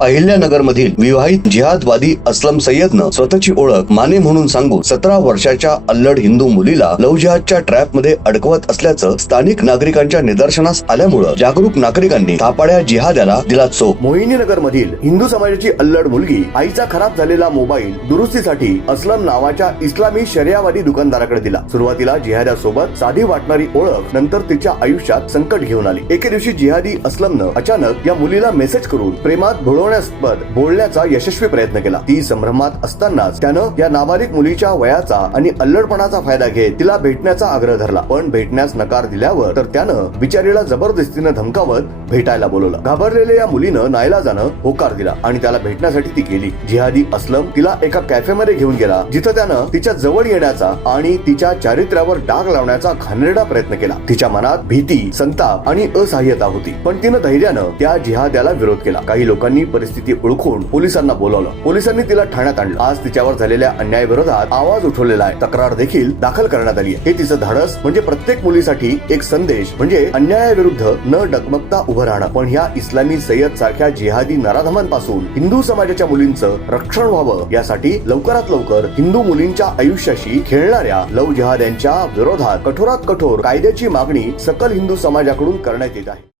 अहिल्यानगर मधील विवाहित जिहादवादी असलम सय्यदनं स्वतःची ओळख माने म्हणून सांगून सतरा वर्षाच्या अल्लड हिंदू मुलीला लव जिहादच्या ट्रॅपमध्ये अडकवत असल्याचं स्थानिक नागरिकांच्या निदर्शनास आल्यामुळं जागरूक नागरिकांनी थापाड्या जिहाद्याला दिला चोप. मोहिनीनगर मधील हिंदू समाजाची अल्लड मुलगी आईचा खराब झालेला मोबाईल दुरुस्तीसाठी असलम नावाच्या इस्लामी शर्यावादी दुकानदाराकडे दिला. सुरुवातीला जिहाद्यासोबत साधी वाटणारी ओळख नंतर तिच्या आयुष्यात संकट घेऊन आली. एके दिवशी जिहादी असलमनं अचानक या मुलीला मेसेज करून प्रेमात भुळवण्यास्पद बोलण्याचा यशस्वी प्रयत्न केला. ती संभ्रमात असतानाच त्यानं या नाबालिक मुलीच्या वयाचा आणि अल्लडपणाचा फायदा घेत तिला भेटण्याचा आग्रह धरला. पण भेटण्यास नकार दिल्यावर तर त्यानं बिचारीला जबरदस्तीनं धमकावत भेटायला बोलवलं. घाबरलेल्या या मुलीनं नायलाजानं होकार दिला आणि त्याला भेटण्यासाठी ती गेली. जिहादी असलम तिला एका कॅफेमध्ये घेऊन गेला जिथं त्यानं तिच्या जवळ येण्याचा आणि तिच्या चारित्र्यावर डाग लावण्याचा घाणेरडा प्रयत्न केला. तिच्या मनात भीती संताप आणि असहाय्यता होती. पण तिनं धैर्यानं त्या जिहाद्याला विरोध केला. काही लोकांनी परिस्थिती ओळखून पोलिसांना बोलावलं. पोलिसांनी तिला ठाण्यात आणलं. आज तिच्यावर झालेल्या अन्यायाविरोधात आवाज उठवलेला आहे. तक्रार देखील दाखल करण्यात आली आहे. हे तिचं धाडस म्हणजे प्रत्येक मुलीसाठी एक संदेश म्हणजे अन्यायाविरुद्ध न डगमगता उभं राहणं. पण ह्या इस्लामी सय्यद सारख्या जिहादी नराधमांपासून हिंदू समाजाच्या मुलींचं रक्षण व्हावं यासाठी लवकरात लवकर हिंदू मुलींच्या आयुष्याशी खेळणाऱ्या लव जिहाद्यांच्या विरोधात कठोरात कठोर कायद्याची मागणी सकल हिंदू समाजाकडून करण्यात येत आहे.